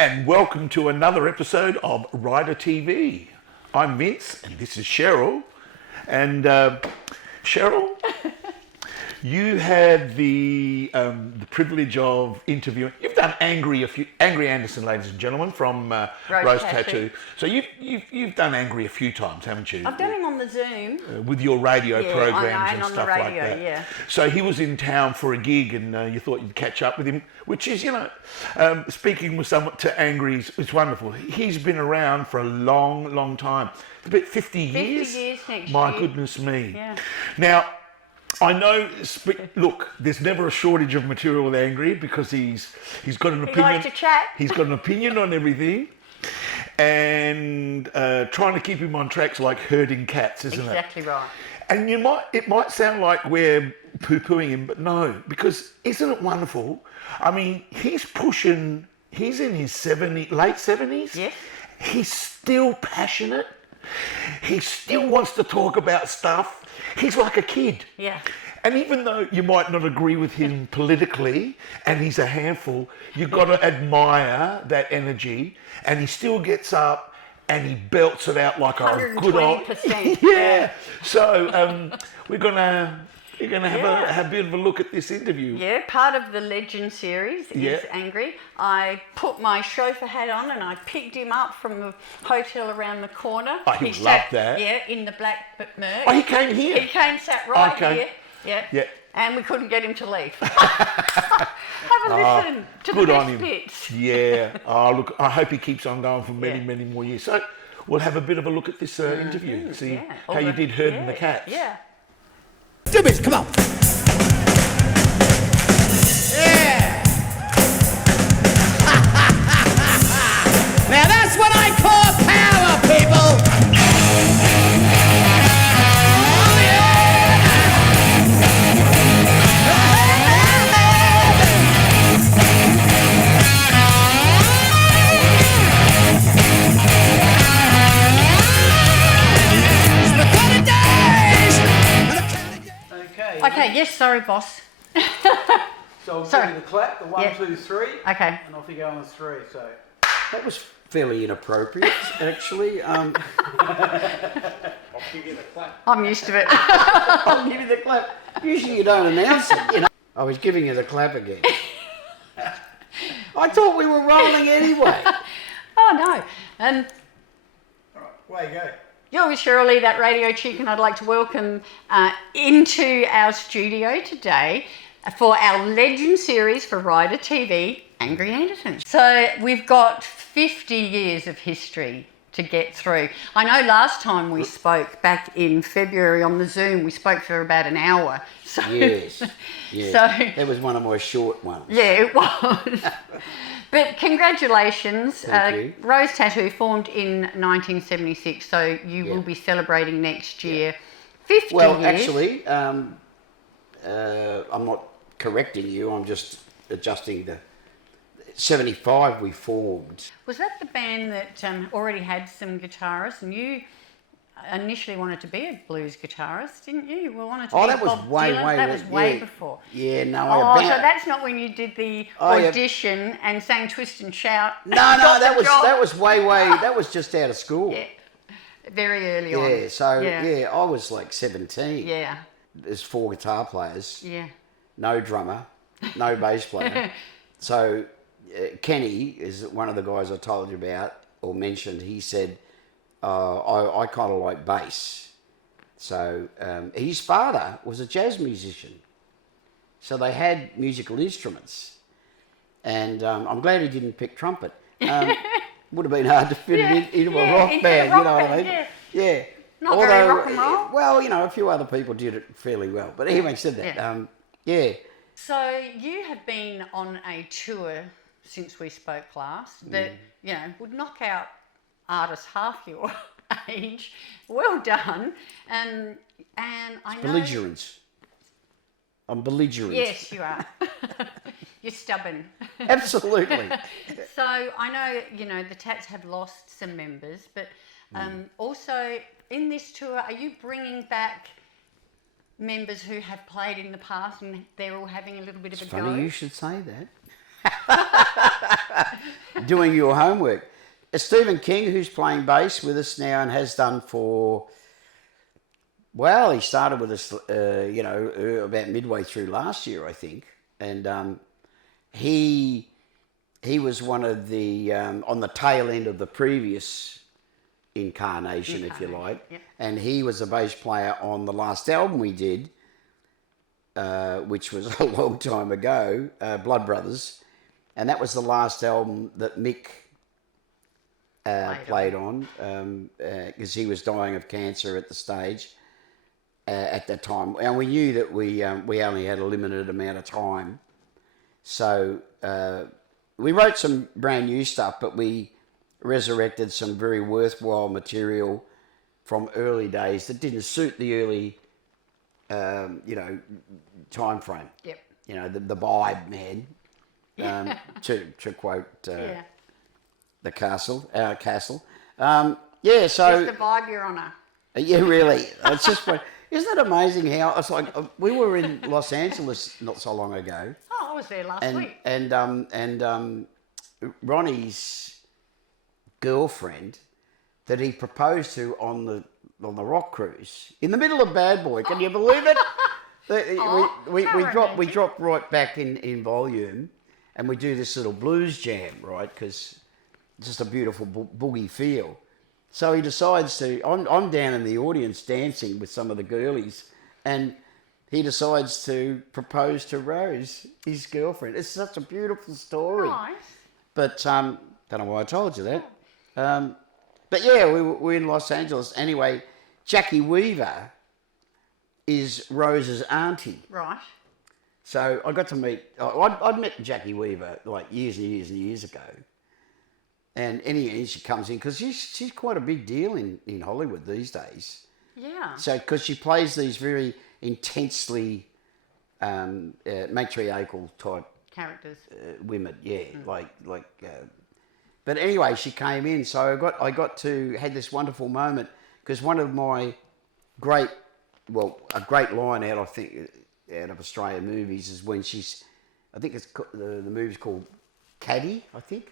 And welcome to another episode of Rider TV. I'm Vince, and this is Cheryl. And Cheryl, you had the privilege of interviewing. You've done Angry Anderson, ladies and gentlemen, from Rose Tattoo. So you've done Angry a few times, haven't you? I've done him on the Zoom with your radio programs and on stuff the radio, like that. Yeah. So he was in town for a gig, and you thought you'd catch up with him, which is, speaking with someone to Angry is wonderful. He's been around for a long, long time. About 50 years. 50 years next year. My goodness me. Yeah. Now, I know. Look, there's never a shortage of material with Angry because he's got an opinion. He likes to chat. He's got an opinion on everything, and trying to keep him on track's like herding cats, isn't it? Exactly right. And it might sound like we're poo-pooing him, but no, because isn't it wonderful? I mean, he's in his late 70s. Yes. He's still passionate. He still wants to talk about stuff. He's like a kid. Yeah. And even though you might not agree with him politically, and he's a handful, you've got to admire that energy. And he still gets up and he belts it out like a good old... 120%. Yeah. So we're gonna have a bit of a look at this interview. Yeah, part of the Legend series is Angry. I put my chauffeur hat on and I picked him up from the hotel around the corner. Oh, he loved that. Yeah, in the black Merc. Oh, he came here? He sat right here. Yeah. Yeah. And we couldn't get him to leave. Have a listen to the best bits. Yeah. Oh, look, I hope he keeps on going for many, many more years. So we'll have a bit of a look at this interview, see how you did herding the cats. Yeah. Snippets, come on. Yeah. Now that's what I call power, people. Oh, yeah. Okay, yes, sorry, boss. So I'll Sorry. give you the clap, the 1, 2, 3. Okay. And off you go on the 3. So That was fairly inappropriate, actually. I'll give you the clap. I'm used to it. I'll give you the clap. Usually you don't announce it, I was giving you the clap again. I thought we were rolling anyway. Oh, no. All right, away you go. You're with Cheryl, that radio chick, and I'd like to welcome into our studio today for our Legend series for Rider TV, Angry Anderson. So we've got 50 years of history to get through. I know last time we spoke back in February on the Zoom, we spoke for about an hour. So, Yes. Yeah. So, that was one of my short ones. yeah, it was. But congratulations. Thank you. Rose Tattoo formed in 1976, so you Yeah. will be celebrating next year 50 Well, years. actually, I'm not correcting you. I'm just adjusting the 75 we formed. Was that the band that already had some guitarists, and you initially wanted to be a blues guitarist, didn't you? You wanted to be That was Bob way, Dylan. way, That was way yeah. before. Yeah, no, Oh, I so that's not when you did the audition and sang Twist and Shout. No, Got that the job. was way, that was just out of school. Yeah, very early on. Yeah, so I was like 17. Yeah, There's 4 guitar players, yeah. no drummer, no bass player. So Kenny is one of the guys I told you about or mentioned. He said, I kind of like bass. So his father was a jazz musician. So they had musical instruments. And I'm glad he didn't pick trumpet. Would have been hard to fit it into a rock band, you know what I mean? Yeah. Not very rock and roll. Well, a few other people did it fairly well. But anyway, said that. Yeah. So you have been on a tour since we spoke last that, would knock out artists half your age. Well done. And I know... Belligerence. I'm belligerent. Yes, you are. You're stubborn. Absolutely. So I know, the Tats have lost some members, but also in this tour, are you bringing back members who have played in the past and they're all having a little bit of a go? Funny you should say that. doing your homework. Stephen King, who's playing bass with us now and has done for, well, he started with us, about midway through last year, I think. And he was one of the, on the tail end of the previous incarnation, if you like. Yep. And he was a bass player on the last album we did, which was a long time ago, Blood Brothers. And that was the last album that Mick played on, because he was dying of cancer at the stage at that time. And we knew that we only had a limited amount of time. So we wrote some brand new stuff, but we resurrected some very worthwhile material from early days that didn't suit the early, time frame. Yep. You know, the vibe, man. To quote the castle, our castle. So Just the vibe, Your Honour. yeah, really. It's just isn't it amazing how it's like we were in Los Angeles not so long ago. Oh, I was there last week. And Ronnie's girlfriend that he proposed to on the rock cruise in the middle of Bad Boy. Can you believe it? We drop right back in volume, and we do this little blues jam, right? Because it's just a beautiful boogie feel. So he decides to. I'm down in the audience dancing with some of the girlies, and he decides to propose to Rose, his girlfriend. It's such a beautiful story. Nice. But don't know why I told you that. But yeah, we're in Los Angeles. Anyway, Jackie Weaver is Rose's auntie. Right. So I got to meet... I'd met Jackie Weaver like years and years and years ago. And anyway, she comes in because she's quite a big deal in Hollywood these days. Yeah. So because she plays these very intensely matriarchal type Characters. women, yeah, but anyway, she came in, so I got to had this wonderful moment because one of my a great line out of Australian movies is when I think it's the movie's called Caddy, I think.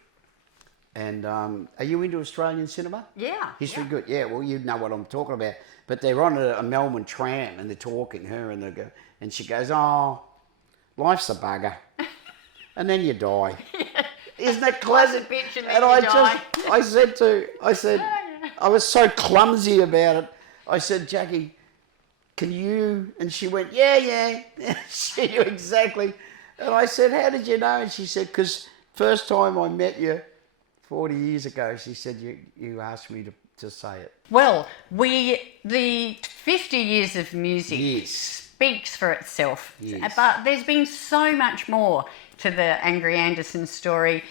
And are you into Australian cinema? Yeah. History yeah. good, yeah. Well, you know what I'm talking about. But they're on a Melbourne tram and they're talking, her and and she goes, "Oh, life's a bugger." And then you die. Isn't that classic? Bitch and And then you die. I said, I was so clumsy about it. I said, "Jackie, can you?" And she went, yeah. She knew exactly. And I said, "How did you know?" And she said, "Because first time I met you 40 years ago," she said, you asked me to say it. Well, the 50 years of music Yes. speaks for itself. Yes. But there's been so much more to the Angry Anderson story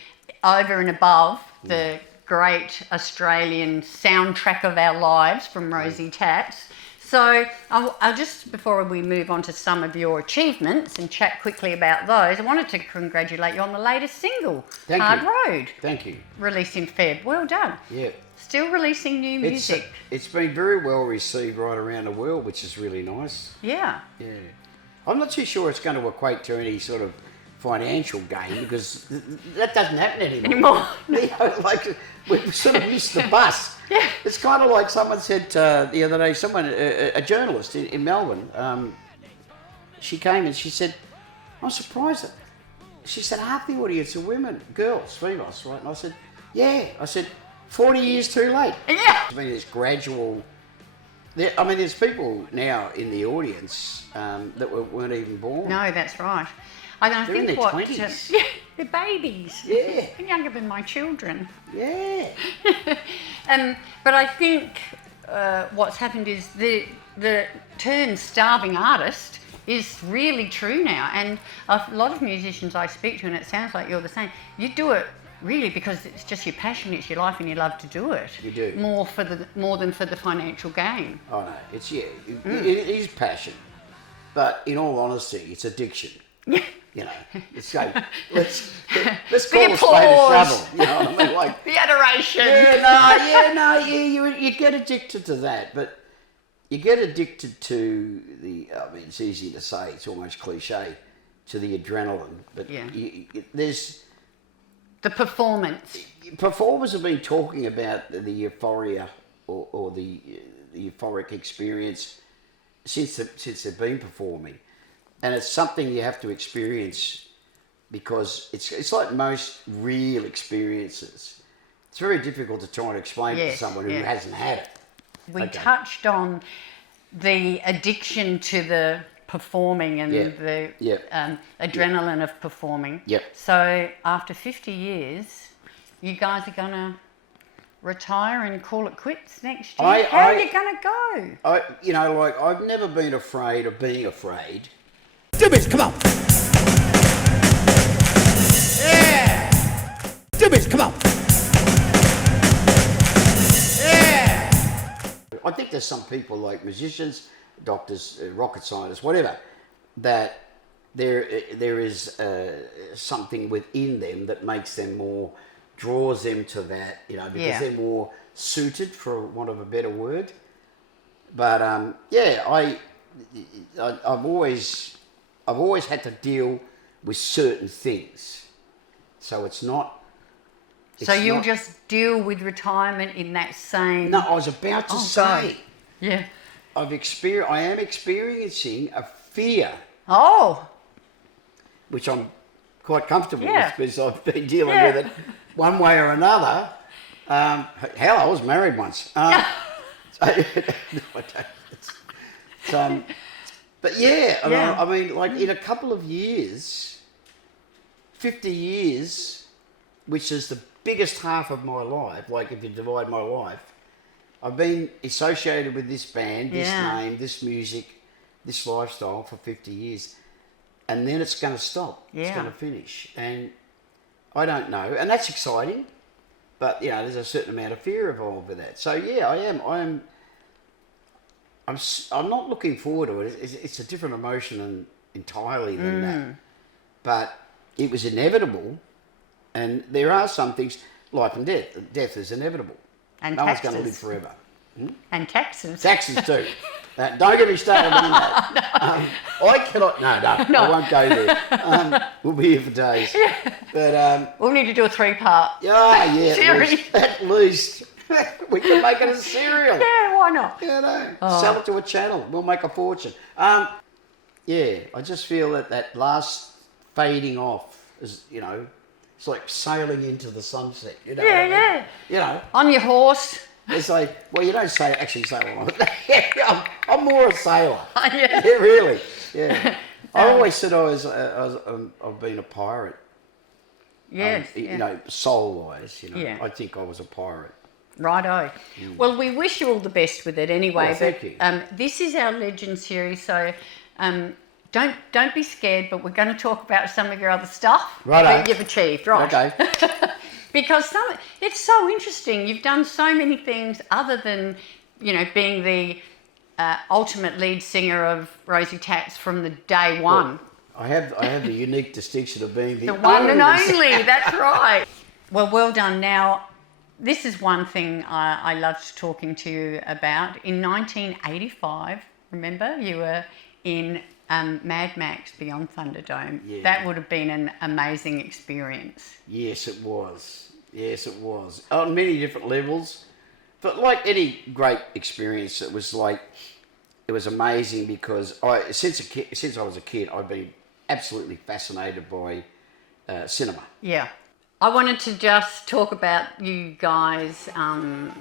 over and above the great Australian soundtrack of our lives from Rosie Tats. So I'll just, before we move on to some of your achievements and chat quickly about those, I wanted to congratulate you on the latest single, Thank Hard you. Road, Thank you. released in Feb. Well done. Yeah. Still releasing new music. It's been very well received right around the world, which is really nice. Yeah. Yeah. I'm not too sure it's going to equate to any sort of financial gain because that doesn't happen anymore. You know, like we've sort of missed the bus. Yeah. It's kind of like someone said the other day, a journalist in Melbourne, she came and she said, "I'm surprised that," she said, "half the audience are women, girls, females, right?" And I said, "Yeah." I said, 40 years too late. Yeah. I mean, it's gradual. There's people now in the audience that weren't even born. No, that's right. I They're in think their 20s. yeah, they're babies. Yeah. They're younger than my children. Yeah. But I think what's happened is the term starving artist is really true now. And a lot of musicians I speak to, and it sounds like you're the same, you do it really because it's just your passion, it's your life, and you love to do it. You do. More than for the financial gain. Oh no, it's it is passion, but in all honesty, it's addiction. You know, it's like let's call a spade a shovel. You know what I mean? Like The adoration. you get addicted to that, but you get addicted to the. I mean, it's easy to say, it's almost cliche, to the adrenaline, but Yeah. there's The performance. Performers have been talking about the euphoria or the euphoric experience since they've been performing, and it's something you have to experience because it's like most real experiences. It's very difficult to try and explain it to someone who hasn't had it. We touched on the addiction to the performing and the adrenaline of performing. Yep. So after 50 years, you guys are going to retire and call it quits next year? How are you going to go? I've never been afraid of being afraid. Snippets, come on. Yeah. Snippets, come on. Yeah. I think there's some people like musicians, doctors, rocket scientists, whatever, that there is something within them that makes them more, draws them to that, because they're more suited, for want of a better word. But I've always had to deal with certain things, so it's not. So you'll just deal with retirement in that same. No, I was about to say. God. Yeah. I am experiencing a fear. Oh. Which I'm quite comfortable Yeah. with because I've been dealing with it one way or another. Hell, I was married once. No, I don't. But yeah, I mean, like in a couple of years, 50 years, which is the biggest half of my life, like if you divide my life, I've been associated with this band, this name, this music, this lifestyle for 50 years. And then it's going to stop. Yeah. It's going to finish. And I don't know. And that's exciting. But, there's a certain amount of fear involved with that. So, yeah, I'm not looking forward to it. It's a different emotion entirely than that. But it was inevitable. And there are some things, life and death. Death is inevitable. And no taxes. one's going to live forever. And taxes. Taxes too. Don't get me started on that. I cannot. No, I won't go there. We'll be here for days. But we'll need to do a 3-part. Series. At least we can make it a serial. Yeah, why not? Sell it to a channel. We'll make a fortune. I just feel that last fading off is, it's like sailing into the sunset. On your horse. It's like, well, you don't actually sail on it. I'm more a sailor. Yeah. Yeah, really. Yeah. I always said I've been a pirate. Yes. Soul-wise, Yeah. I think I was a pirate. Righto. Well, we wish you all the best with it anyway. Thank you. This is our Legend series, so don't be scared, but we're going to talk about some of your other stuff that you've achieved, right? Okay. Because it's so interesting. You've done so many things other than, being the ultimate lead singer of Rosie Tats from the day one. Well, I have the unique distinction of being the one and only. That's right. Well done. Now, this is one thing I loved talking to you about. In 1985, remember, you were in Mad Max Beyond Thunderdome. Yeah. That would have been an amazing experience. Yes, it was. On many different levels. But like any great experience, it was amazing because since I was a kid, I've been absolutely fascinated by cinema. Yeah. I wanted to just talk about you guys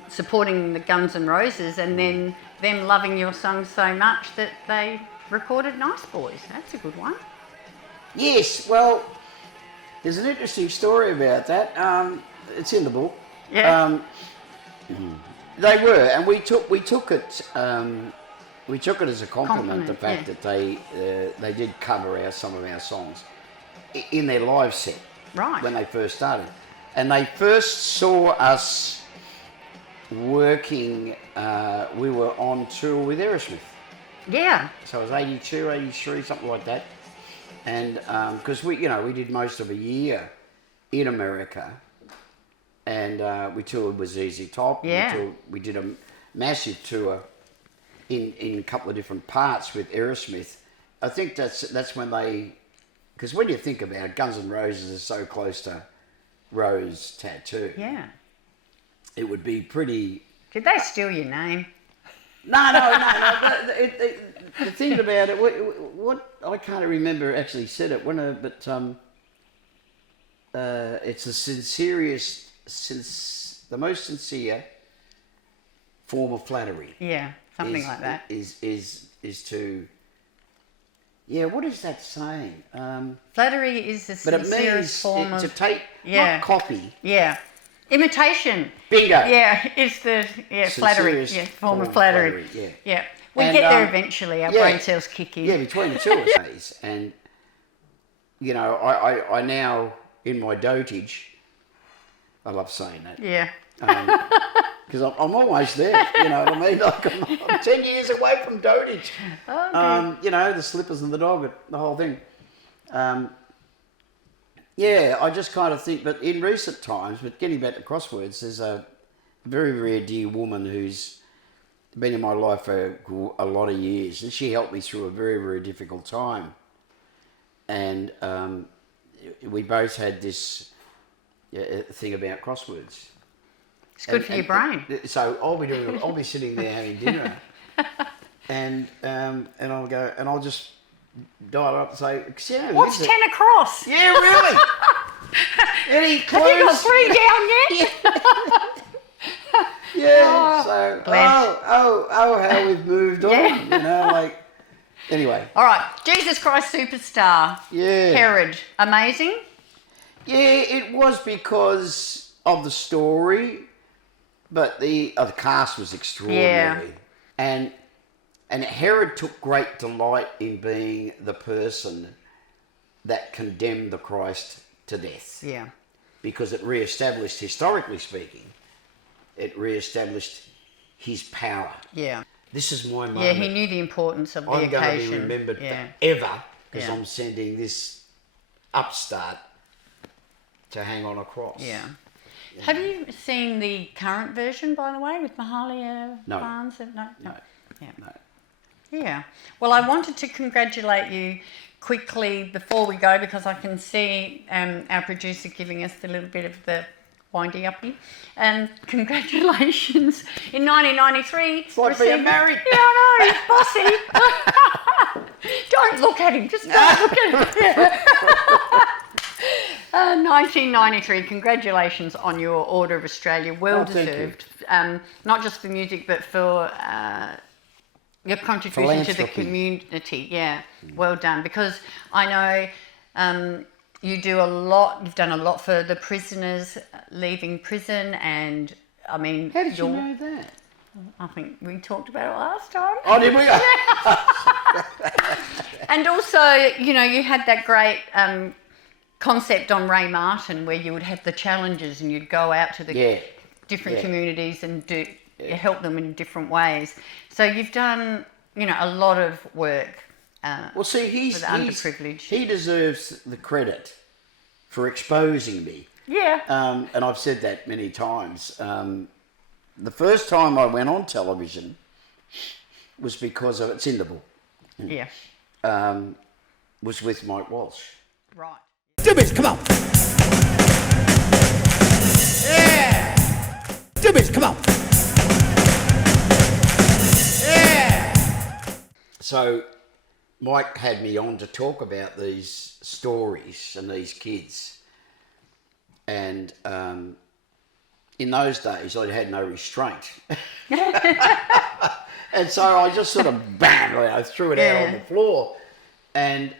supporting the Guns N' Roses and then them loving your songs so much that they recorded Nice Boys. That's a good one. Yes, well, there's an interesting story about that. It's in the book. Yeah. They were, and we took it. We took it as a compliment. The fact that they did cover some of our songs in their live set. Right. When they first started, and they first saw us working. We were on tour with Aerosmith. Yeah. So it was 82, 83, something like that. And because we did most of a year in America, and we toured with ZZ Top. Yeah. We did a massive tour in a couple of different parts with Aerosmith. I think that's when they, because when you think about it, Guns N' Roses is so close to rose tattoo, Yeah. it would be pretty. Did they steal your name? No. The thing about it, what I can't remember actually said it when, but it's the most sincere form of flattery. Yeah, something like that. Is to. Yeah, what is that saying? Flattery is the But it sincerest means form to of... take, Yeah. not copy. Yeah. Imitation. Bingo. Yeah, it's the flattery. Sincerest Yeah, form of flattery. Yeah. Yeah. We And, get there eventually. Our yeah. brain cells kick in. Yeah, between the two of us. And, you know, I now, in my dotage, I love saying that. Yeah. Because I'm almost there, you know what I mean? Like I'm 10 years away from dotage. Okay. You know, the slippers and the dog, the whole thing. Yeah, I just kind of think, but in recent times, but getting back to crosswords, there's a very, very dear woman who's been in my life for a lot of years, and she helped me through a very, very difficult time. And we both had this thing about crosswords. It's good for your brain. So I'll be sitting there having dinner, and I'll go, and I'll just dial up and say, Sharon, What's 10 across? Yeah, really. Any clues? Have you got 3 down yet? Yeah. So bless. how we've moved on. Yeah. You know, like anyway. All right. Jesus Christ Superstar. Yeah. Herod. Amazing. Yeah, it was because of the story, but the cast was extraordinary. Yeah. And Herod took great delight in being the person that condemned the Christ to death. Yeah. Because it re-established, historically speaking, his power. Yeah. This is my moment. Yeah, he knew the importance of the I'm occasion. going to be remembered Yeah. forever because Yeah. I'm sending this upstart to hang on a cross. Yeah. Have you seen the current version, by the way, with Mahalia No. Barnes? No. Yeah. No. Yeah. Well, I wanted to congratulate you quickly before we go because I can see our producer giving us a little bit of the windy uppy. And congratulations in 1993. It's like being married. Yeah, I know, bossy. Don't look at him. Just don't look at him. 1993. Congratulations on your Order of Australia. Well deserved. Not just for music, but for your contribution to the Philanthropy. community. Yeah, well done. Because I know you do a lot. You've done a lot for the prisoners leaving prison, and I mean, How did you know that? I think we talked about it last time. Oh, did we? And also, you know, you had that great concept on Ray Martin where you would have the challenges and you'd go out to the different communities and help them in different ways. So you've done, you know, a lot of work. Well, see, for the underprivileged. he deserves the credit for exposing me. Yeah. And I've said that many times. The first time I went on television was because of, it's in the book, Yeah. was with Mike Walsh. Right. Snippets, come on. Yeah. Snippets, come on. Yeah. So Mike had me on to talk about these stories and these kids. And in those days, I had no restraint. And so I just sort of, bam, I threw it out on the floor. And,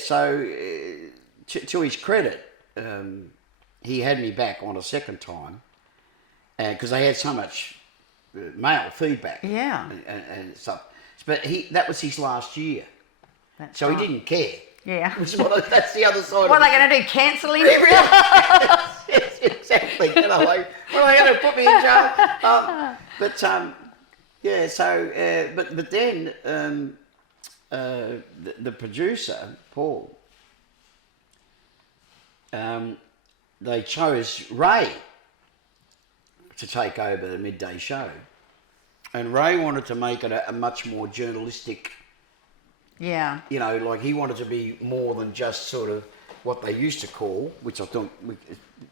so to his credit, he had me back on a second time because they had so much male feedback Yeah. and stuff. But that was his last year. That's So right. he didn't care. Yeah. That's the other side What of are it. they going to do? Cancelling? Yes, exactly. You know, like, what are they going to put me in jail? But then the producer, Paul, they chose Ray to take over the midday show. And Ray wanted to make it a much more journalistic, Yeah. you know, like he wanted to be more than just sort of what they used to call, which I thought,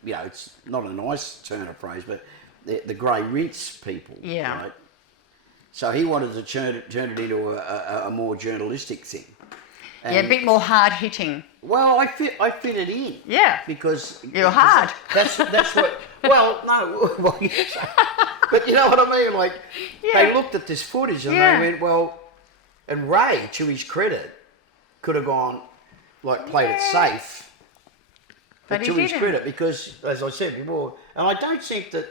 it's not a nice turn of phrase, but the grey rinse people. Yeah. Right? So he wanted to turn it into a more journalistic thing. Yeah, a bit more hard hitting. Well, I fit it in. Yeah. Because You're hard. That's what. Well, no. Well, yes. But you know what I mean? Like, Yeah. they looked at this footage and Yeah. they went, well, and Ray, to his credit, could have gone, like, played it safe. But he to his didn't. credit, because, as I said before, and I don't think that,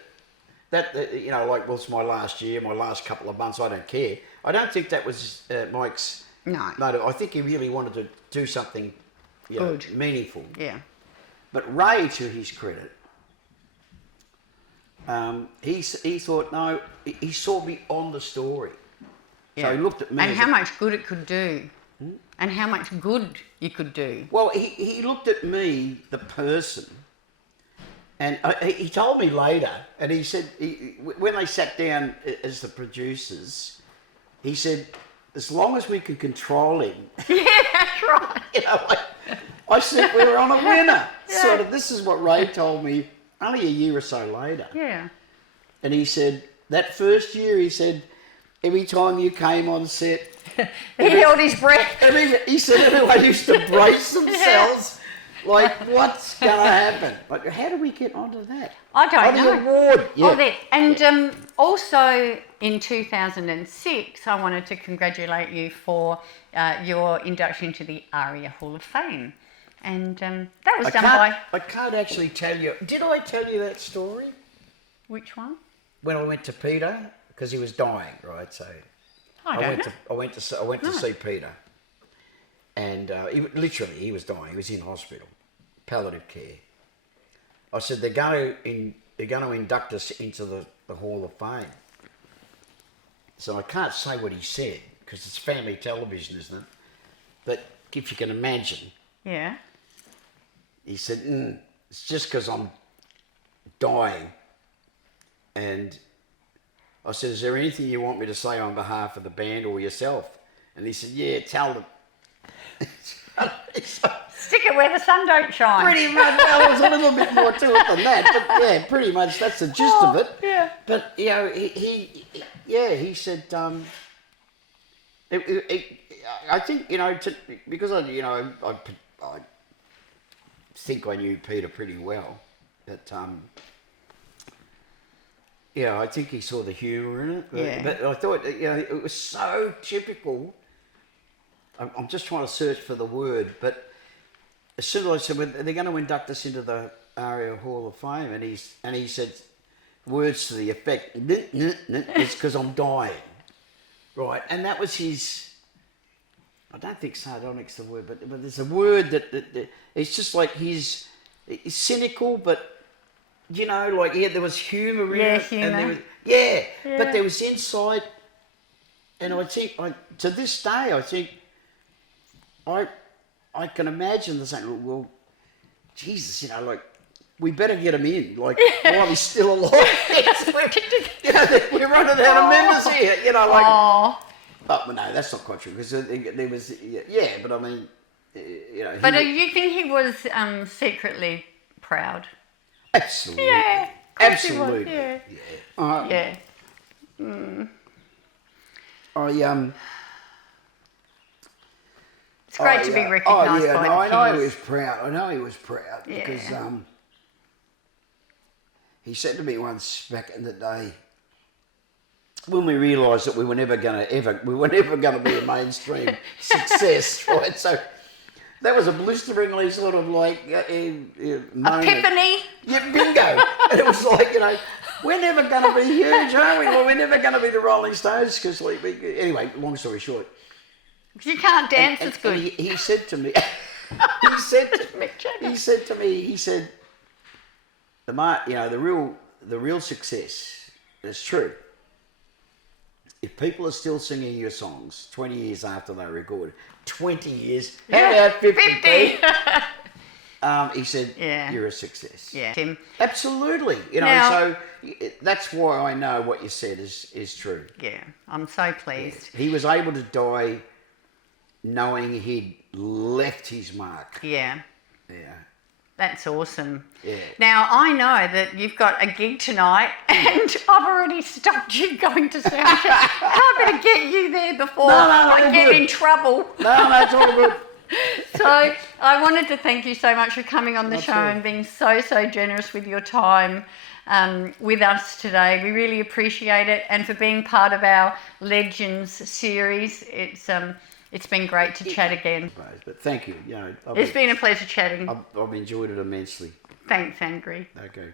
like, well, it's my last year, my last couple of months, I don't care. I don't think that was Mike's motive. I think he really wanted to do something Good. meaningful. Yeah. But Ray, to his credit, he thought, no, he saw beyond the story. Yeah. So he looked at me. And how much good it could do. And how much good you could do. Well, he looked at me, the person, and he told me later, and he said, when they sat down as the producers, he said, as long as we can control him. Yeah, that's right. You know, I said, we're on a winner. Yeah. Sort of, this is what Ray told me only a year or so later. Yeah. And he said, that first year, he said, every time you came on set, He held his breath. he said everyone used to brace themselves. Like, what's going to happen? Like, how do we get onto that? I don't know. The award. Yeah. Oh, that. And also in 2006, I wanted to congratulate you for your induction to the ARIA Hall of Fame. And that was done by... I can't actually tell you. Did I tell you that story? Which one? When I went to Peter, because he was dying, right? So I went to see Peter, and he was dying. He was in hospital, palliative care. I said they're going to induct us into the Hall of Fame. So I can't say what he said because it's family television, isn't it? But if you can imagine, Yeah. he said, "It's just because I'm dying." And I said, is there anything you want me to say on behalf of the band or yourself? And he said, yeah, tell them. Stick it where the sun don't shine. Pretty much, well, there was a little bit more to it than that, but yeah, pretty much that's the gist of it. Yeah. But, you know, he said, I think, you know, because I think I knew Peter pretty well, that, yeah, I think he saw the humour in it. Yeah. But I thought, you know, it was so typical. I'm just trying to search for the word, but as soon as I said, well, they're going to induct us into the ARIA Hall of Fame, and he said words to the effect, it's because I'm dying. Right, and that was his, I don't think sardonic's the word, but there's a word that it's just like he's cynical, but you know, like, yeah, there was humour in it. Humour. And there was, but there was insight. And I think, to this day, I think, I can imagine the saying, well, Jesus, you know, like, we better get him in, like, while he's still alive. We're running out of members here, you know, like. Oh. Oh, no, that's not quite true, because there was, yeah, but I mean, you know. But do you think he was secretly proud? Absolutely. Yeah. Absolutely. Yeah. Yeah. It's great to be recognised by I know he peers. was proud. I know he was proud because he said to me once back in the day, when we realised that we were never going to be a mainstream success, right? So that was a blisteringly sort of like moment. Epiphany. Yeah, bingo. And it was like, you know, we're never going to be huge, are we? Well, we're never going to be the Rolling Stones because, like, anyway, long story short. You can't dance as good. He said to me, he said, the real success, it's true. If people are still singing your songs 20 years after they recorded, 20 years, how about 50? He said, you're a success. Yeah. Tim. Absolutely. You know, Now- so that's why I know what you said is true. Yeah, I'm so pleased. He was able to die knowing he'd left his mark. Yeah. Yeah. That's awesome. Yeah. Now, I know that you've got a gig tonight and I've already stopped you going to sound check. I'm going to get you there before I get in trouble. No, that's all good. So I wanted to thank you so much for coming on the That's show all. and being so generous with your time with us today. We really appreciate it, and for being part of our Legends series. It's been great to chat again. But thank you. You know, It's been a pleasure chatting. I've enjoyed it immensely. Thanks, Angry. Okay.